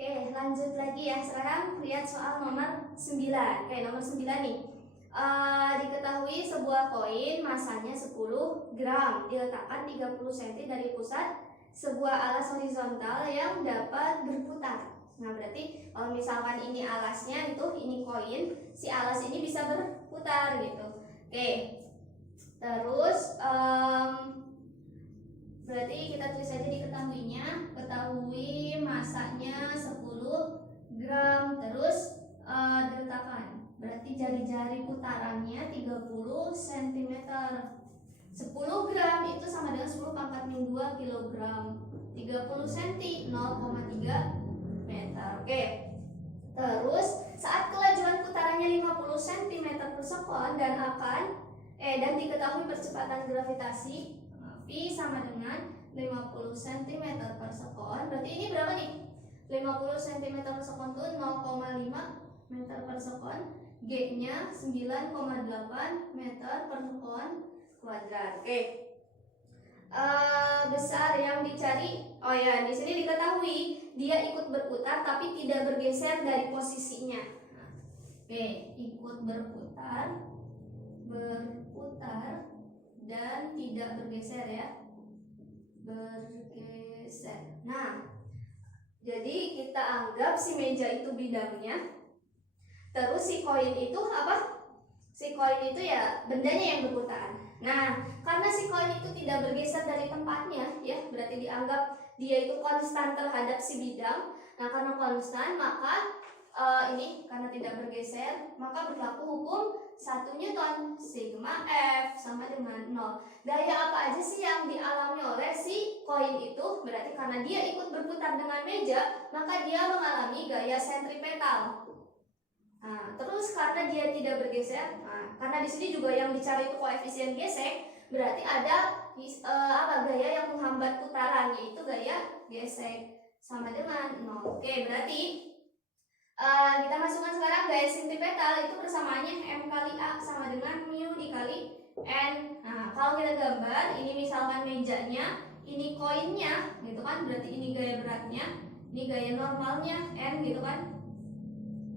Oke, lanjut lagi ya. Sekarang lihat soal nomor 9. Oke, nomor 9 nih. Diketahui sebuah koin masanya 10 gram diletakkan 30 cm dari pusat sebuah alas horizontal yang dapat berputar. Nah, berarti kalau misalkan ini alasnya itu ini koin, si alas ini bisa berputar gitu. Oke. Terus berarti kita tulis aja diketahuinya. Ketahui masanya 10 gram. Terus diletakkan. Berarti jari-jari putarannya 30 cm. 10 gram itu sama dengan 10 pangkat min 2 kilogram. 30 cm 0,3 meter. Oke. Terus saat kelajuan putarannya 50 cm per sekon dan dan diketahui percepatan gravitasi V sama dengan 50 cm per sekon. Berarti ini berapa nih? 50 cm per sekon itu 0,5 meter per sekon. G-nya 9,8 meter per sekon kuadrat. Oke. Besar yang dicari. Oh ya, di sini diketahui dia ikut berputar tapi tidak bergeser dari posisinya. Oke, ikut berputar dan tidak bergeser ya. Bergeser. Nah, jadi kita anggap si meja itu bidangnya. Terus si koin itu apa? Si koin itu ya bendanya yang berputar. Nah, karena si koin itu tidak bergeser dari tempatnya ya, berarti dianggap dia itu konstan terhadap si bidang. Nah, karena konstan maka ini karena tidak bergeser, maka berlaku hukum 1 Newton, sigma F sama dengan 0. Gaya apa aja sih yang dialami oleh si koin itu? Berarti karena dia ikut berputar dengan meja, maka dia mengalami gaya sentripetal. Nah, terus karena dia tidak bergeser, karena di sini juga yang dicari itu koefisien gesek, berarti ada gaya yang menghambat putaran, yaitu gaya gesek sama dengan 0. Oke, berarti kita masukkan sekarang gaya sentripetal itu persamaannya M kali A sama dengan mu dikali N. Nah, kalau kita gambar, ini misalkan mejanya, ini koinnya, gitu kan? Berarti ini gaya beratnya, ini gaya normalnya N, gitu kan?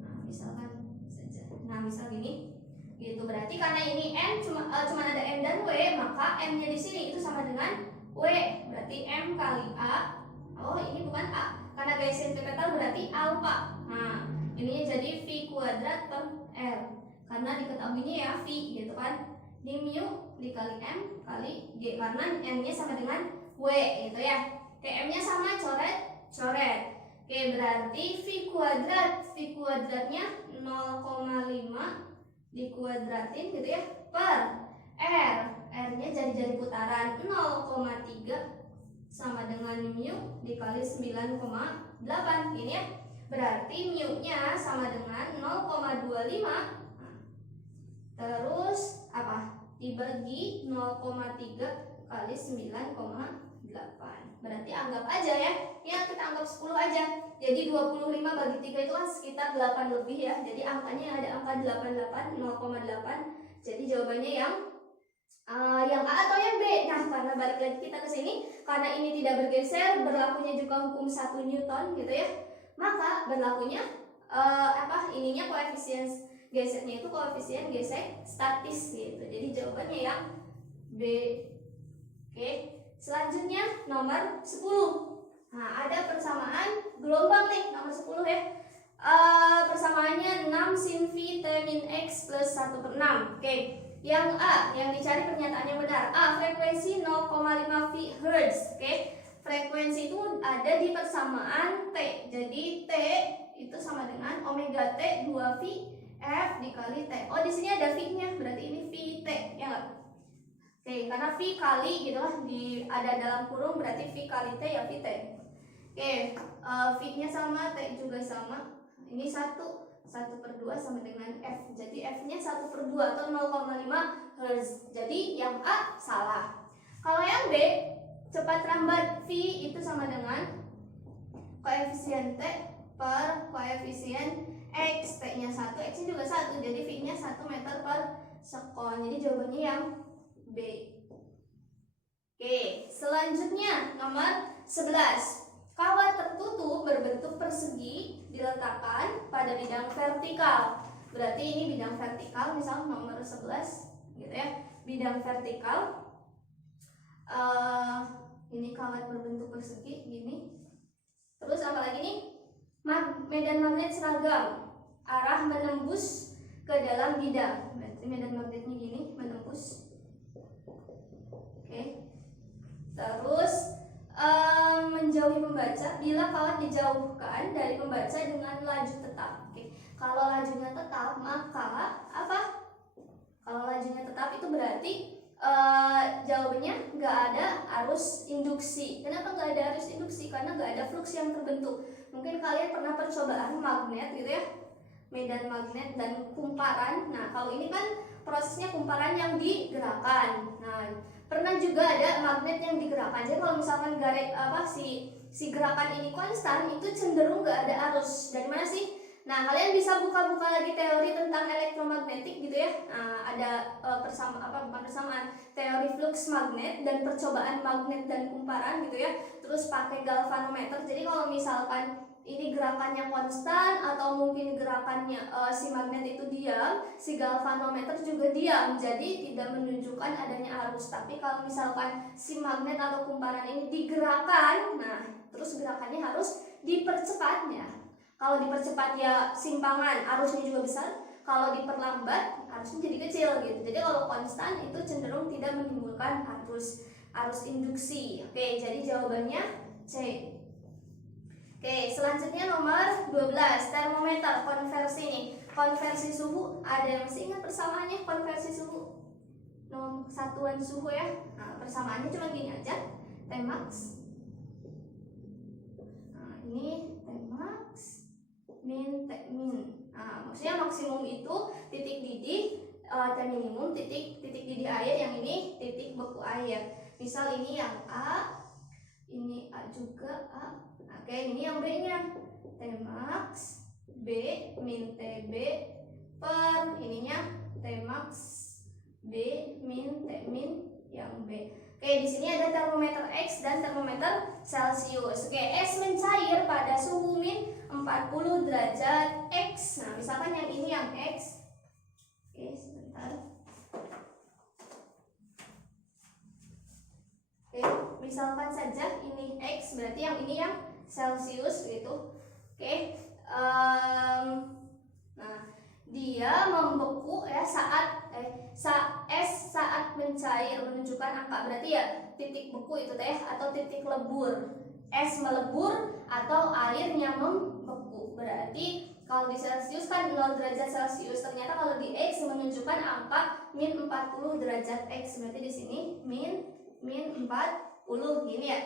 Nah, misalkan saja. Nah, misal gini. Gitu. Berarti karena ini N cuma ada M dan W, maka M-nya di sini itu sama dengan W. Berarti M kali A. Oh, ini bukan A. Karena gaya sentripetal berarti alfa. Nah, ini jadi V kuadrat per R. Karena diketahuinya ya V gitu kan. Di mu dikali M kali G. Karena M-nya sama dengan W gitu ya. Oke, M-nya sama, coret. Oke, berarti V kuadratnya 0,5 dikuadratin gitu ya per R. R-nya jari-jari putaran 0,3 sama dengan mu dikali 9,8 ini ya. Berarti mu-nya sama dengan 0,25. Terus apa? Dibagi 0,3 kali 9,8. Berarti anggap aja ya. Ya, kita anggap 10 aja. Jadi 25 bagi 3 itu kan sekitar 8 lebih ya. Jadi angkanya ada angka 88, 0,8. Jadi jawabannya yang A atau yang B. Nah, karena balik lagi kita ke sini, karena ini tidak bergeser, berlakunya juga hukum 1 Newton gitu ya. Maka berlakunya ininya koefisien geseknya itu koefisien gesek statis gitu. Jadi jawabannya yang B. Oke, selanjutnya nomor 10. Nah, ada persamaan gelombang nih nomor 10 ya. Persamaannya 6 sin V T min X plus 1/6. Oke. Yang A, yang dicari pernyataan yang benar. A, frekuensi 0,5 Hz. Oke. Frekuensi itu ada di persamaan T. Jadi T itu sama dengan omega T 2V F dikali T. Oh, di sini ada V-nya, berarti ini VT, ya enggak? Oke, karena V kali gitu lah, ada dalam kurung, berarti V kali T ya VT. Oke, V-nya sama, T juga sama. Ini 1/2 sama dengan F. Jadi F-nya 1/2 atau 0,5 Hz. Jadi yang A salah. Kalau yang B, cepat lambat V itu sama dengan koefisien T per koefisien X. T-nya 1, X-nya juga 1. Jadi V-nya 1 meter per sekon. Jadi jawabannya yang B. Oke, selanjutnya nomor 11. Kawat tertutup berbentuk persegi diletakkan pada bidang vertikal. Berarti ini bidang vertikal, misal nomor 11 gitu ya. Bidang vertikal. Ini kawat berbentuk persegi gini. Terus apa lagi nih? Medan magnet seragam. Arah menembus ke dalam bidang. Berarti medan magnetnya gini, menembus. Oke. Terus menjauhi pembaca bila kawat dijauhkan dari pembaca dengan laju tetap. Oke. Kalau lajunya tetap, maka apa? Kalau lajunya tetap itu berarti jawabannya nggak ada arus induksi. Kenapa nggak ada arus induksi? Karena nggak ada flux yang terbentuk. Mungkin kalian pernah percobaan magnet gitu ya, medan magnet dan kumparan. Nah, kalau ini kan prosesnya kumparan yang digerakkan. Nah, pernah juga ada magnet yang digerakkan. Jadi kalau misalkan si gerakan ini konstan, itu cenderung nggak ada arus. Dari mana sih? Nah, kalian bisa buka-buka lagi teori tentang elektromagnetik gitu ya. Nah, ada persamaan teori flux magnet dan percobaan magnet dan kumparan gitu ya. Terus pakai galvanometer. Jadi kalau misalkan ini gerakannya konstan atau mungkin gerakannya si magnet itu diam, si galvanometer juga diam. Jadi tidak menunjukkan adanya arus. Tapi kalau misalkan si magnet atau kumparan ini digerakkan, nah terus gerakannya harus dipercepat ya. Kalau dipercepat ya simpangan, arusnya juga besar. Kalau diperlambat, arusnya jadi kecil gitu. Jadi kalau konstan itu cenderung tidak menimbulkan arus induksi. Oke, jadi jawabannya C. Oke, selanjutnya nomor 12, termometer, konversi nih. Konversi suhu, ada yang masih ingat persamaannya konversi suhu? Satuan suhu ya. Nah, persamaannya cuma gini aja. Tmax. Nah, ini Tmax min Tmin. Nah, maksudnya maksimum itu titik didih, minimum titik didih air, yang ini titik beku air. Misal ini yang A, ini A juga A. Oke, ini yang B-nya. Tmax B min Tb per ininya Tmax B min Tmin yang B. Oke, di sini ada termometer X dan termometer Celcius. Oke, es mencair pada suhu min 40 derajat X. Nah, misalkan yang ini yang X. Oke, sebentar. Oke, misalkan saja ini X, berarti yang ini yang Celcius gitu. Oke, nah dia membeku ya saat saat mencair menunjukkan angka, berarti ya titik beku itu teh atau titik lebur. Es melebur atau airnya membeku. Berarti kalau di Celcius kan 0 derajat Celcius. Ternyata kalau di X menunjukkan angka min 40 derajat X. Berarti di sini min 40 gini ya.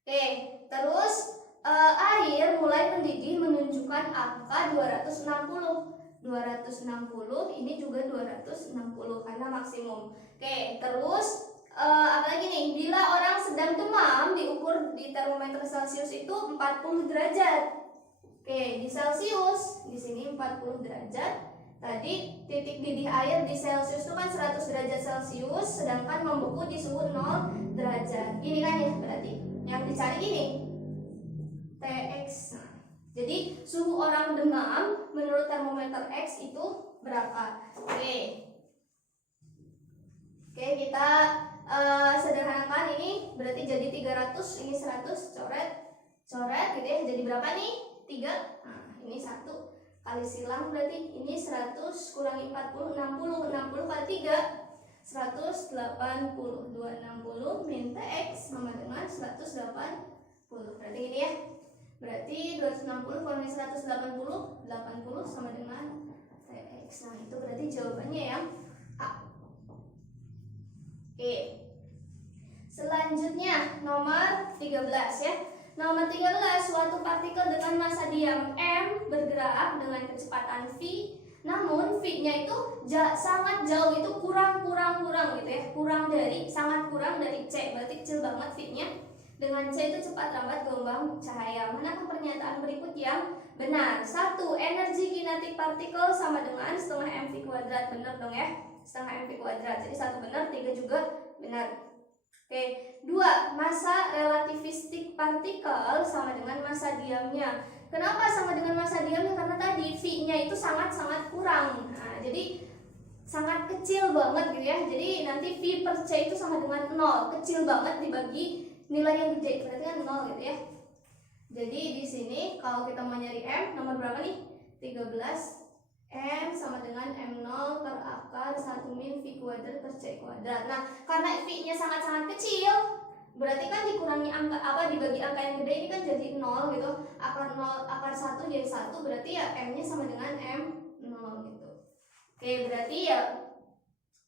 Oke, terus air mulai mendidih menunjukkan angka 260 ini juga 260 karena maksimum. Oke, terus apalagi nih, bila orang sedang demam diukur di termometer Celcius itu 40 derajat. Oke, di Celcius di sini 40 derajat. Tadi titik didih air di Celcius itu kan 100 derajat Celcius, sedangkan membeku di suhu 0 derajat. Ini kan ya, berarti yang dicari ini Tx. Nah, jadi suhu orang demam menurut termometer X itu berapa? Oke, kita sederhanakan ini berarti jadi 300, ini 100, coret gitu ya. Jadi berapa nih? 3. Nah, ini 1 kali silang berarti ini 100 kurangi 40, 60 kali 3 180, 260 min Tx sama dengan 180. Berarti ini ya. Berarti 260 kurangi 180, 80 sama dengan Tx. Nah, itu berarti jawabannya yang A. Oke. Selanjutnya nomor 13 ya. Nomor 13, suatu partikel dengan massa diam m bergerak dengan kecepatan v, namun v-nya itu sangat jauh, itu kurang gitu ya. Sangat kurang dari c, berarti kecil banget v-nya. Dengan c itu cepat lambat gelombang cahaya. Manakah pernyataan berikut yang benar? 1. Energi kinetik partikel sama dengan setengah mv kuadrat. Benar dong ya, setengah mv kuadrat. Jadi 1 benar, 3 juga benar. Oke, 2. Masa relativistik partikel sama dengan masa diamnya. Kenapa sama dengan masa diamnya? Karena tadi V-nya itu sangat-sangat kurang. Nah, jadi sangat kecil banget gitu ya. Jadi nanti V per C itu sama dengan 0. Kecil banget dibagi nilai yang gede. Berarti kan 0 gitu ya. Jadi di sini kalau kita mau nyari M, nomor berapa nih? 13. M sama dengan M0 per akar 1 min V kuadrat per C kuadrat. Nah, karena V-nya sangat-sangat kecil, berarti kan dikurangi angka dibagi angka yang gede ini kan jadi 0 gitu. Akar 1 jadi 1, berarti ya M-nya sama dengan M0 gitu. Oke, berarti ya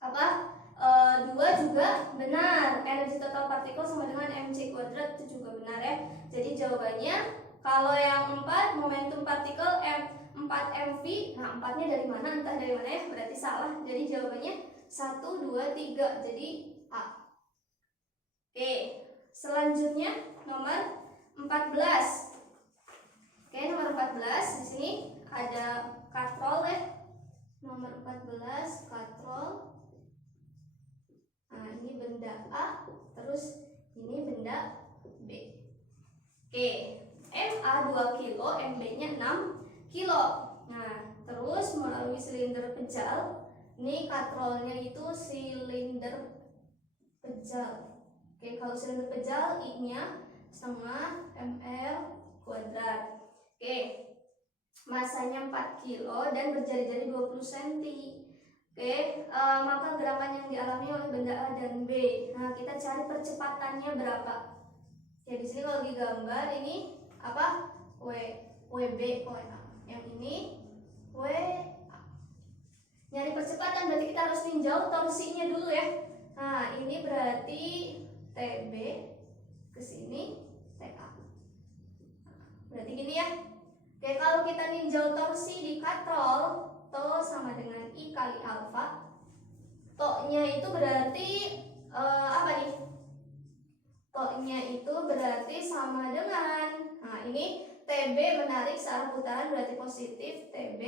2 juga benar. Energi total partikel sama dengan mc kuadrat itu juga benar ya. Jadi jawabannya kalau yang 4 momentum partikel 4 mv. Nah, 4-nya dari mana? Entah dari mana ya, berarti salah. Jadi jawabannya 1 2 3. Jadi A. Oke, selanjutnya nomor 14. Oke, nomor 14 di sini ada katrol ya. Nomor 14 katrol. Nah, ini benda A, terus ini benda B. Oke, MA 2 kilo, MB-nya 6 kilo. Nah, terus melalui silinder pejal. Ini katrolnya itu silinder pejal. Oke, kalau silinder pejal I-nya setengah ml kuadrat. Oke, masanya 4 kilo dan berjari-jari 20 cm. Oke, maka gerakan yang dialami oleh benda A dan B. Nah, kita cari percepatannya berapa. Ya, di sini kalau digambar ini WB, yang ini WA. Nyari percepatan berarti kita harus tinjau torsinya dulu ya. Nah, ini berarti TB ke sini TA. Berarti gini ya. Oke, kalau kita ninjau torsi di katrol, to sama dengan I kali alfa. To-nya itu berarti To-nya itu berarti sama dengan, nah ini TB menarik searah putaran berarti positif TB.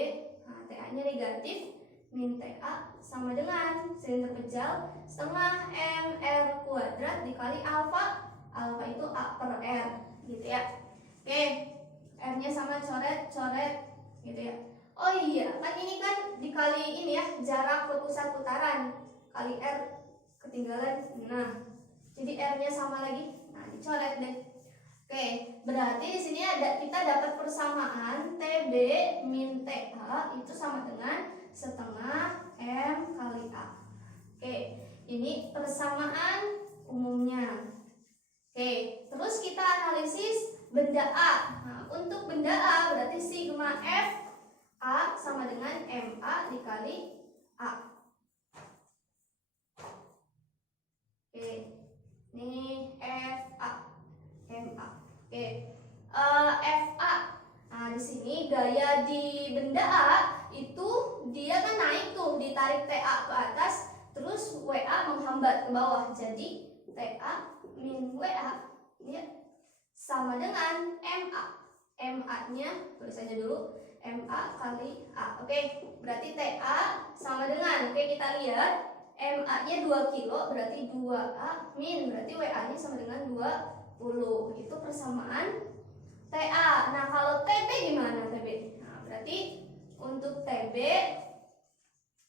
Nah, TA-nya negatif, min TA sama dengan silinder pejal setengah mr kuadrat dikali alfa. Alfa itu A per R gitu ya. Oke, R-nya sama coret gitu ya. Oh iya, kan ini kan dikali ini ya, jarak ke pusat putaran kali R ketinggalan. Nah, jadi R-nya sama lagi. Nah, dicoret deh. Oke, berarti di sini kita dapat persamaan TB min TA itu sama dengan setengah M kali A. Oke, ini persamaan umumnya. Oke, terus kita analisis benda A. Nah, untuk benda A berarti sigma F A sama dengan MA dikali A. Oke, ini FA, MA. Oke, FA. Nah, di sini gaya di benda A itu dia kan naik tuh, ditarik TA ke atas, terus WA menghambat ke bawah. Jadi TA min WA ini sama dengan MA. MA-nya tulis aja dulu. MA kali A. Oke, berarti TA sama dengan, oke kita lihat MA-nya 2 kilo berarti 2A min, berarti WA-nya sama dengan 20. Itu persamaan TA. Nah, kalau TB gimana TB? Nah, berarti untuk TB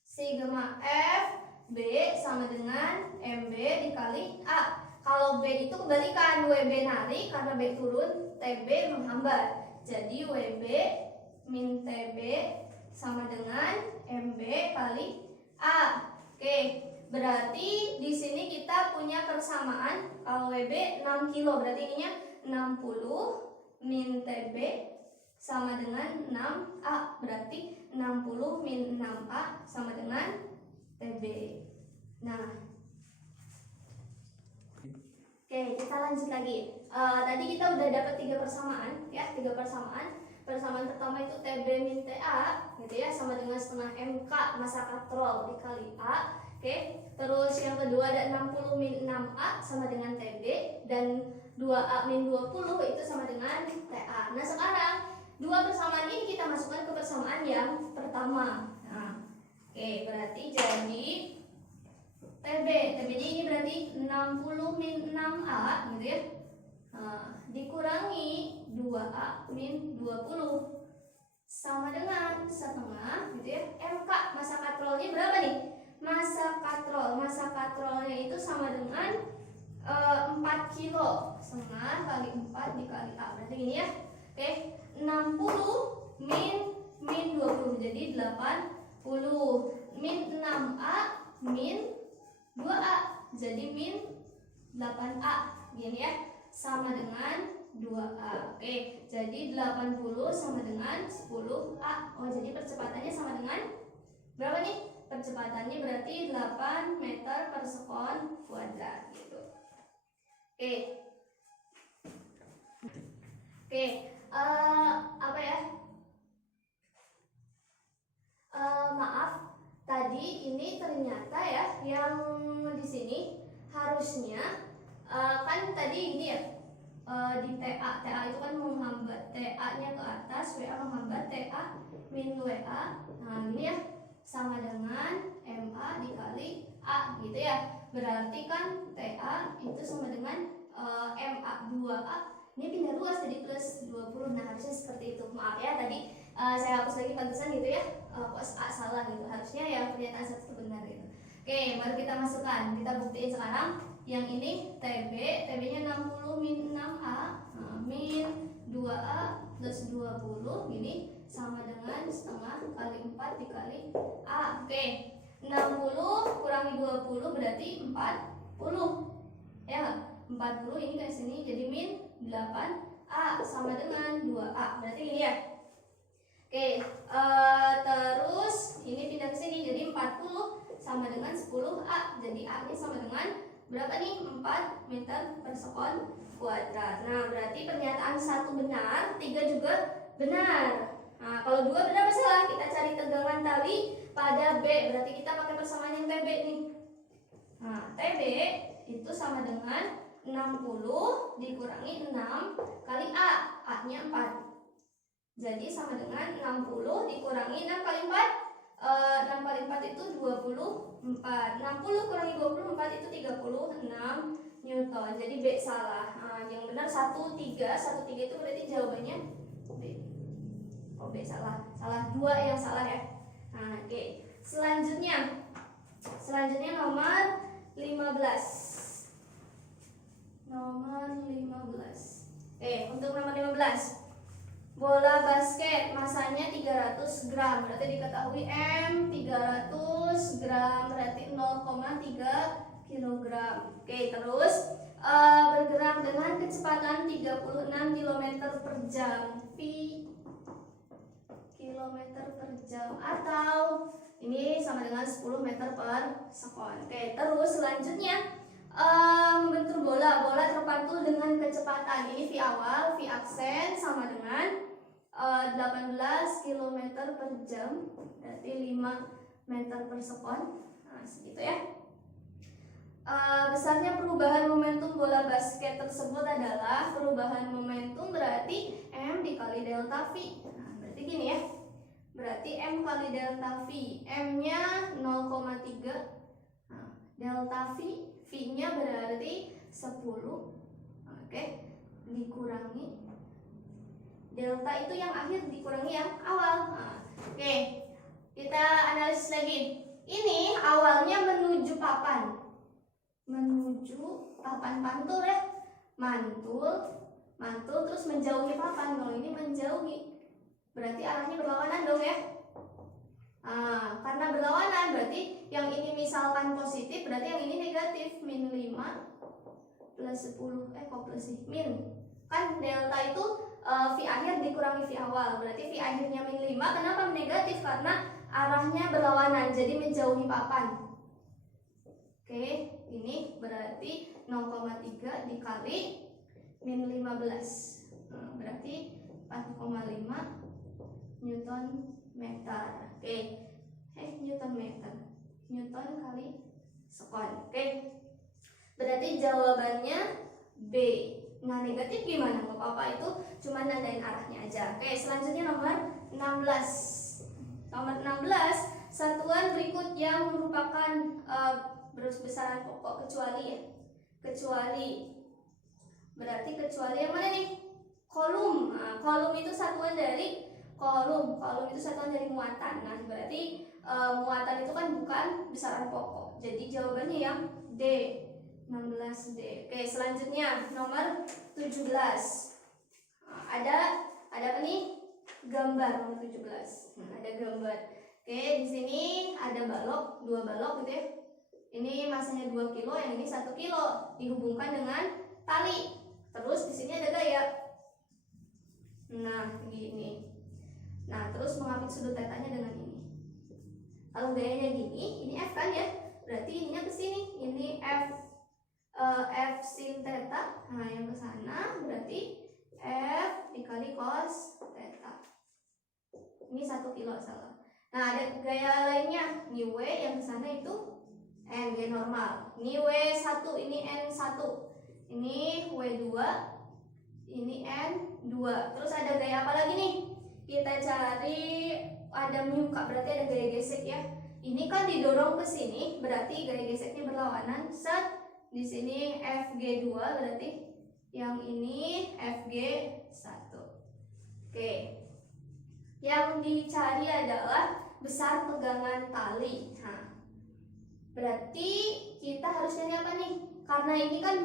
sigma F B sama dengan MB dikali A. Kalau B itu kebalikan, WB narik karena B turun, TB menghambat. Jadi WB min TB sama dengan MB kali A. Oke, berarti di sini kita punya persamaan. Kalau WB 6 kilo berarti ininya 60 min TB sama dengan 6A. Berarti 60 min 6A sama dengan TB. Nah, oke, kita lanjut lagi. Tadi kita udah dapat 3 persamaan ya, 3 persamaan. Persamaan pertama itu TB min TA gitu ya, sama dengan setengah MK masa katrol dikali A. Oke, terus yang kedua ada 60 min 6A sama dengan TB, dan 2A min 20 itu sama dengan TA. Nah, sekarang 2 persamaan ini kita masukkan ke persamaan yang pertama. Nah, oke, berarti jadi TB. TB-nya ini berarti 60 min 6A gitu ya. Dikurangi 2A min 20 sama dengan setengah gitu ya. MK, massa katrolnya berapa nih? Massa katrolnya itu sama dengan 4 kilo. Setengah kali 4 dikali A. Berarti gini ya. Oke, 60 min 20 jadi 80. Min 6A min 2A jadi min 8A. Gini ya. Sama dengan 2A. Oke, jadi 80 sama dengan 10A. Oh, jadi percepatannya sama dengan berapa nih? Percepatannya berarti 8 meter per sekon kuadrat gitu. Oke. Oke, apa ya? Maaf, tadi ini ternyata ya yang di sini harusnya kan tadi ini ya. Di TA itu kan menghambat TA-nya ke atas, WA menghambat TA min WA. Nah, ini ya sama dengan MA dikali A gitu ya. Berarti kan TA itu sama dengan MA 2A. Ini pindah luas jadi plus 20. Nah, harusnya seperti itu. Maaf ya tadi saya hapus lagi pantesan gitu ya. Kok A salah gitu. Harusnya yang pernyataan satu itu benar gitu. Oke, baru kita masukkan. Kita buktiin sekarang. Yang ini TB-nya 60 min 6A min 2A plus 20 gini sama dengan setengah kali 4 dikali A. Oke, 60 kurangi 20 berarti 40 ya, 40 ini ke sini jadi min 8A sama dengan 2A. Berarti gini ya. Oke, terus ini pindah ke sini jadi 40 sama dengan 10A. Jadi A nya sama dengan berapa nih? 4 meter per sekon kuadrat. Nah, berarti pernyataan 1 benar, 3 juga benar. Nah, kalau 2 benar apa salah? Kita cari tegangan tali pada B. Berarti kita pakai persamaan yang TB nih. Nah, TB itu sama dengan 60 dikurangi 6 kali A. A-nya 4. Jadi sama dengan 60 dikurangi 6 kali 4. 6 kali 4 itu 24. 60 kurangi 24 itu 36 Newton. Jadi B salah. Yang benar 13. 13 itu berarti jawabannya B. Oh, B salah. Salah 2 yang salah ya. Nah, oke. Selanjutnya nomor 15. Nomor 15. Untuk nomor 15. Bola basket masanya 300 gram. Berarti diketahui M 300 gram berarti 0,3 kilogram. Oke, terus bergerak dengan kecepatan 36 km per jam. V kilometer per jam atau ini sama dengan 10 meter per sekon. Oke, terus selanjutnya membentur bola terpantul dengan kecepatan ini V awal, V aksen sama dengan 18 km per jam berarti 5 meter per sekon. Nah, segitu ya. Besarnya perubahan momentum bola basket tersebut adalah perubahan momentum berarti M dikali delta V. Nah, berarti gini ya. Berarti M kali delta V. M-nya 0,3. Nah, delta V, V-nya berarti 10. Oke, dikurangi delta itu yang akhir dikurangi yang awal. Oke, kita analisis lagi. Ini awalnya menuju papan. Menuju papan pantul ya. Mantul terus menjauhi papan. Kalau ini menjauhi berarti arahnya berlawanan dong ya. Karena berlawanan berarti yang ini misalkan positif berarti yang ini negatif. Min 5 plus 10 kok plus sih? Min. Kan delta itu V akhir dikurangi V awal. Berarti V akhirnya min 5. Kenapa negatif? Karena arahnya berlawanan. Jadi menjauhi papan. Oke, ini berarti 0,3 dikali min 15. Berarti 4,5 Newton meter. Oke. Newton meter. Newton kali sekon. Oke. Berarti jawabannya B. Nah, negatif gimana? Gak apa-apa, itu cuma nandain arahnya aja. Oke, selanjutnya nomor 16. Nomor 16, satuan berikut yang merupakan besaran pokok kecuali ya. Kecuali. Berarti kecuali yang mana nih? Kolom. Nah, kolom itu satuan dari kolom. Kolom itu satuan dari muatan. Nah, berarti muatan itu kan bukan besaran pokok. Jadi jawabannya yang D. 16D. Oke, selanjutnya nomor 17. Nah, ada apa nih? Gambar nomor 17. Ada gambar. Oke, di sini ada balok, 2 balok gitu ya. Ini masanya 2 kilo, yang ini 1 kilo, dihubungkan dengan tali. Terus di sini ada gaya. Nah, gini. Nah, terus mengambil sudut tetanya dengan ini. Kalau gayanya gini, ini F kan ya? Berarti ininya ke sini. Ini F sin theta. Nah, yang ke sana berarti F dikali cos theta. Ini 1 kilo salah. Nah, ada gaya lainnya. Ini W, yang ke sana itu N, gaya normal. Ini W1, ini N1. Ini W2, ini N2. Terus ada gaya apa lagi nih? Kita cari, ada muka, berarti ada gaya gesek ya. Ini kan didorong ke sini, berarti gaya geseknya berlawanan. Set. Di sini FG2, berarti yang ini FG1. Oke. Yang dicari adalah besar pegangan tali. Nah, berarti kita harus nyari apa nih? Karena ini kan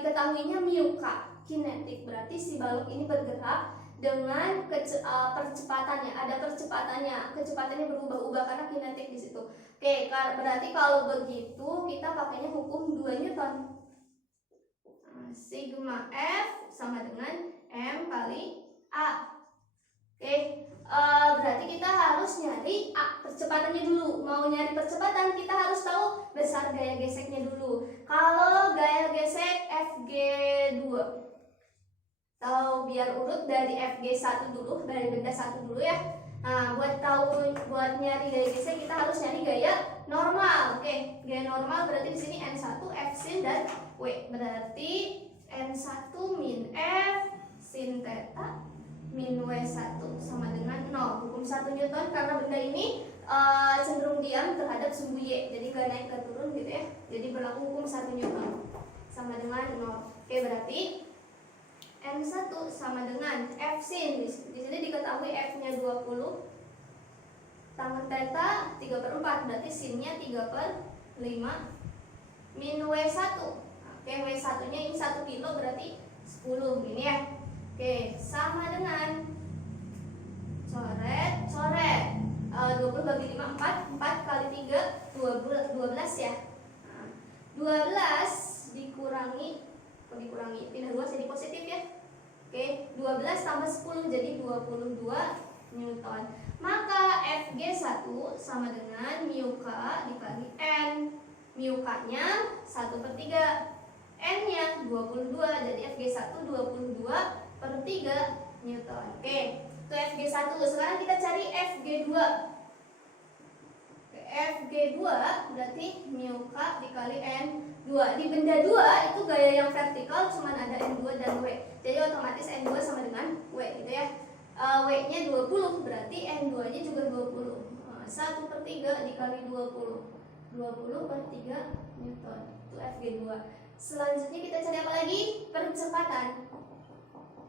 diketahuinya muka kinetik, berarti si balok ini bergerak dengan percepatannya, ada percepatannya, kecepatannya berubah-ubah karena kinetik di situ. Oke, berarti kalau begitu kita pakainya hukum 2 Newton. Sigma F sama dengan M kali A. Oke, berarti kita harus nyari percepatannya dulu. Mau nyari percepatan, kita harus tahu besar gaya geseknya dulu. Kalau gaya gesek FG2, atau biar urut dari FG1 dulu, dari benda 1 dulu ya. Nah, buat nyari gaya gesek kita harus nyari gaya normal. Oke, gaya normal berarti di sini N1 F sin dan W. Berarti N1 min F sin theta min W1 sama dengan 0. Hukum 1 Newton karena benda ini cenderung diam terhadap sumbu Y. Jadi gak naik ke turun gitu ya. Jadi berlaku hukum 1 Newton sama dengan 0. Oke, berarti N1 sama dengan F sin. Di sini diketahui F-nya 20. Tangen theta 3/4, berarti sinnya 3/5 min W1. Oke, W1-nya ini 1 kilo berarti 10 gini ya. Oke, sama dengan coret 20 bagi 5 4 kali 3 12 ya. Nah, 12 dikurangi pindah 2 jadi positif ya. Oke, 12 tambah 10 jadi 22 Newton. Maka FG1 sama dengan mu K dikali N. Mu K-nya 1/3. N-nya 22, jadi FG1 22/3 Newton. Oke, itu FG1. Sekarang kita cari FG2. FG2 berarti mu K dikali N2. Di benda 2 itu gaya yang vertikal cuman ada N2 dan W. Jadi otomatis N2 sama dengan W gitu ya. W-nya 20, berarti N2-nya juga 20. 1/3 dikali 20. 20/3 Newton. Itu FG2. Selanjutnya kita cari apa lagi? Percepatan.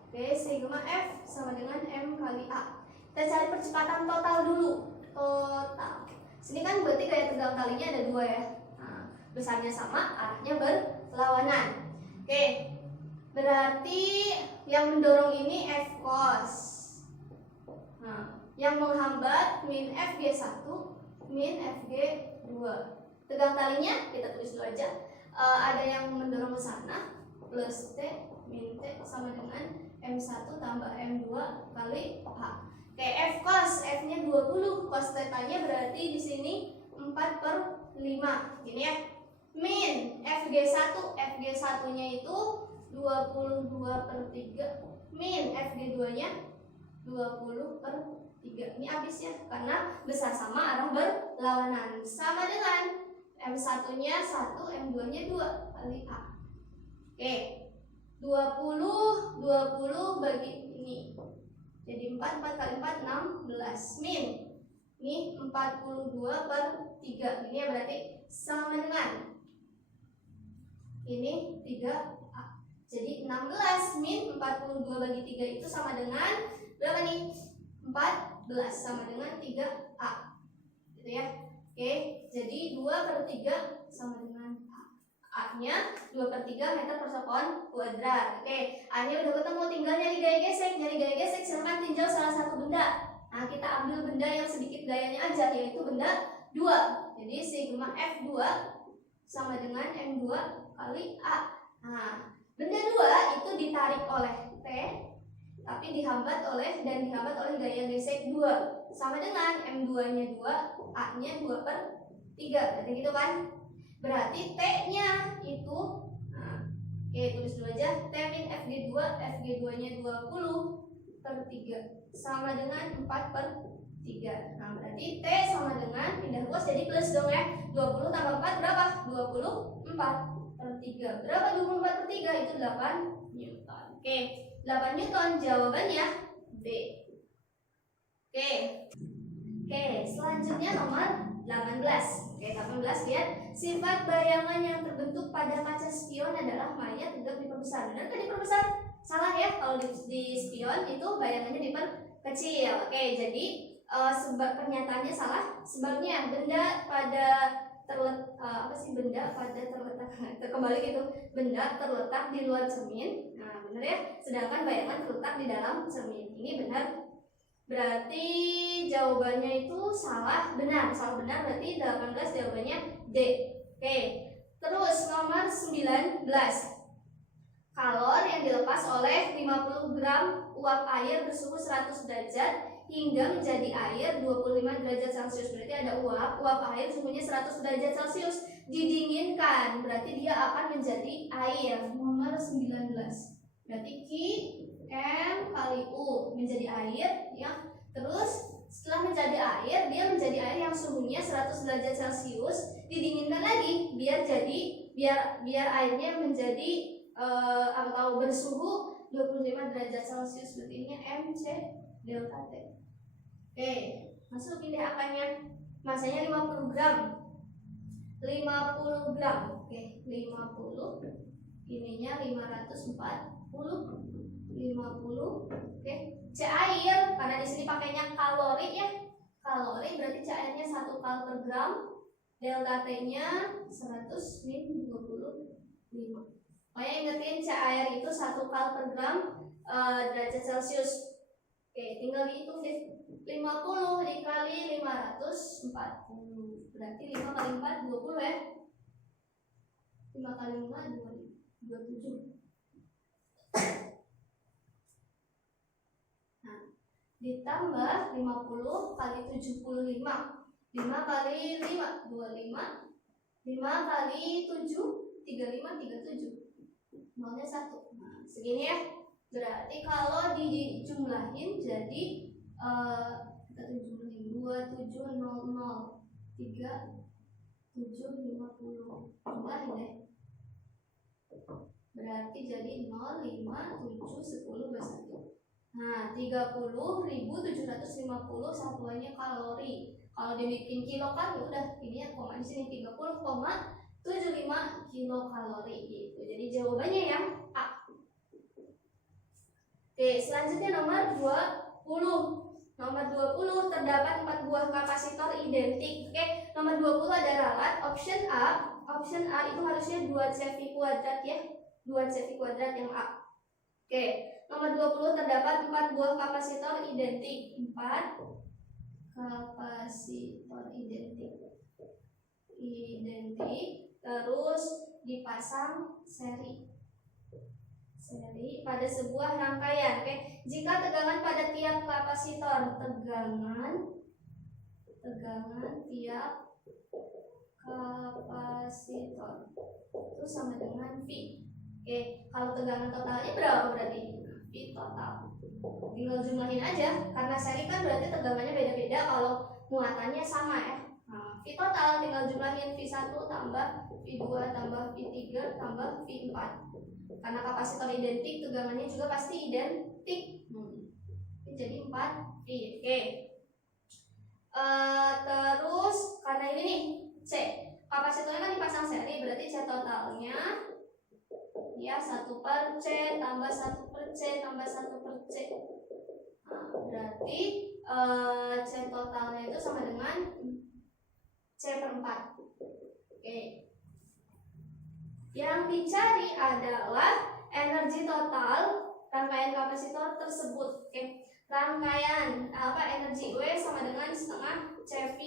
Oke, sigma F sama dengan M kali A. Kita cari percepatan total dulu. Total. Sini kan berarti gaya tegang talinya ada 2 ya. Nah, besarnya sama, arahnya berlawanan. Oke, berarti yang mendorong ini F cos. Nah, yang menghambat min FG1 min FG2. Tegang talinya kita tulis dulu aja. Ada yang mendorong ke sana plus T min T sama dengan M1 tambah M2 kali H. Oke, F cos, F-nya 20, cos theta-nya berarti di sini 4/5. Gini ya. Min FG1, FG1-nya itu 22/3 min FG2-nya 20/3. Ini habisnya karena besar sama arah berlawanan. Sama dengan M1-nya 1, M2-nya 2 kali A. Oke. 20 bagi ini. Jadi 4 kali 4 16 min. Ini 42/3. Ini ya berarti sama dengan ini 3A. Jadi 16 min 42 bagi 3 itu sama dengan berapa nih? 14 sama dengan 3A. Gitu ya. Oke, jadi 2/3 sama dengan A-nya 2/3 meter persekuan kuadrat. Oke, A-nya udah ketemu, tinggal nyari gaya gesek. Nyari gaya gesek, silakan tinjau salah satu benda. Nah, kita ambil benda yang sedikit gayanya aja, yaitu benda 2. Jadi sigma F2 sama dengan M2 kali A. Nah, benda 2 itu ditarik oleh T, tapi dihambat oleh gaya gesek 2. Sama dengan M2-nya 2, A-nya 2/3. Berarti gitu kan? Berarti T-nya itu, nah, oke, tulis dulu aja. T min FG2, FG2-nya 20/3 sama dengan 4/3. Nah, berarti T sama dengan, pindah ruas jadi plus dong ya. 20 tambah 4 berapa? 24/3. Berapa 24/3? Itu 8 Newton. Oke, 8 Newton jawabannya B. Oke, selanjutnya nomor 18. Oke, 18 lihat. Sifat bayangan yang terbentuk pada kaca spion adalah maya tegak diperbesar. Benar kan diperbesar? Salah ya, kalau di spion itu bayangannya diperkecil. Oke, jadi sebab pernyataannya salah. Sebabnya benda pada kembali gitu. Benda terletak di luar cermin. Nah, benar ya. Sedangkan bayangan terletak di dalam cermin. Ini benar. Berarti jawabannya itu salah benar berarti 18 jawabannya D. Oke. Terus nomor 19. Kalor yang dilepas oleh 50 gram uap air bersuhu 100 derajat hingga menjadi air 25 derajat Celcius. Berarti ada uap air suhunya 100 derajat Celcius didinginkan. Berarti dia akan menjadi air. Nomor 19. Berarti Q M kali U menjadi air ya. Terus setelah menjadi air, dia menjadi air yang suhunya 100 derajat Celcius didinginkan lagi biar airnya menjadi bersuhu 25 derajat Celcius. Berarti ini MC delta T. Oke, masukin deh akarnya. Masanya 50 gram. 50 gram. Oke, 50. Ininya 540. 50. Oke, cair karena di sini pakainya kalori ya. Kalori berarti cairnya 1 kal per gram. Delta T-nya 100 min 25. Pokoknya ingetin cair itu 1 kal per gram derajat Celcius. Oke, tinggal dihitung deh. 50 dikali 540. Berarti 5 kali 4 20 ya. 5 kali 5 27. Ditambah 50 kali 75. 5 kali 5 25. 5 kali 7 35 37. Nolnya 1. Nah, segini ya. Berarti kalau dijumlahin jadi kita jumlahin 2700 3750. Jumlahin deh. Berarti jadi 0 5 7 10 21. Nah, 30.750 satuannya kalori. Kalau dibikin kilo kan udah ini ya koma di sini 30,75 kilokalori gitu. Jadi jawabannya yang A. Oke, selanjutnya nomor 20. Nomor 20 terdapat 4 buah kapasitor identik. Oke, nomor 20 ada ralat option A. Option A itu harusnya 2CV kuadrat ya. 2CV kuadrat yang A. Oke. Nomor 20 terdapat 4 buah kapasitor identik. 4 kapasitor identik. Terus dipasang seri pada sebuah rangkaian. Oke. Jika tegangan pada tiap kapasitor, tegangan tiap kapasitor itu sama dengan V. Oke, kalau tegangan totalnya berapa berarti? V total. Tinggal jumlahin aja, karena seri kan berarti tegangannya beda-beda kalau muatannya sama ya. Nah, V total tinggal jumlahin V1 tambah V2 tambah V3 tambah V4. Karena kapasitor identik, tegangannya juga pasti identik. Jadi 4 V. Oke. Terus karena ini nih C, kapasitornya kan dipasang seri, berarti C totalnya ya, 1 per C tambah 1 per C tambah 1 per C. Nah, berarti C totalnya itu sama dengan C per 4. Oke. Yang dicari adalah energi total rangkaian kapasitor tersebut. Oke. Rangkaian energi W sama dengan setengah CV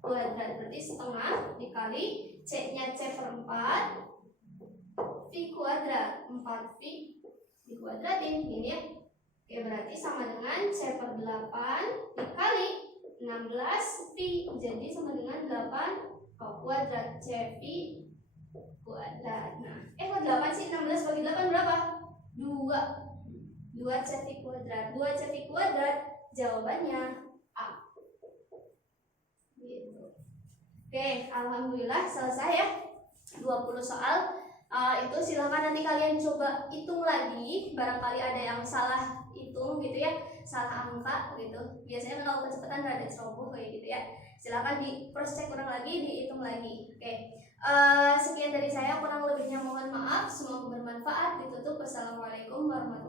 kuadrat. Berarti setengah dikali C-nya C/4 V kuadrat. 4V dikuadratin ini ya. Oke, berarti sama dengan C/8 dikali 16V. Jadi sama dengan 8 kuadrat CV kuadrat. Nah, kok 8 sih? 16 bagi 8 berapa? 2 CV kuadrat. 2 CV kuadrat jawabannya A. Gitu. Oke, alhamdulillah selesai ya. 20 soal. Itu silahkan nanti kalian coba hitung lagi. Barangkali ada yang salah hitung gitu ya, salah angka gitu. Biasanya kalau kecepatan rada ceroboh kayak gitu ya. Silahkan di cross check ulang lagi, dihitung lagi. Oke. Sekian dari saya, kurang lebihnya mohon maaf. Semoga bermanfaat. Ditutup. Wassalamualaikum warahmatullahi wabarakatuh.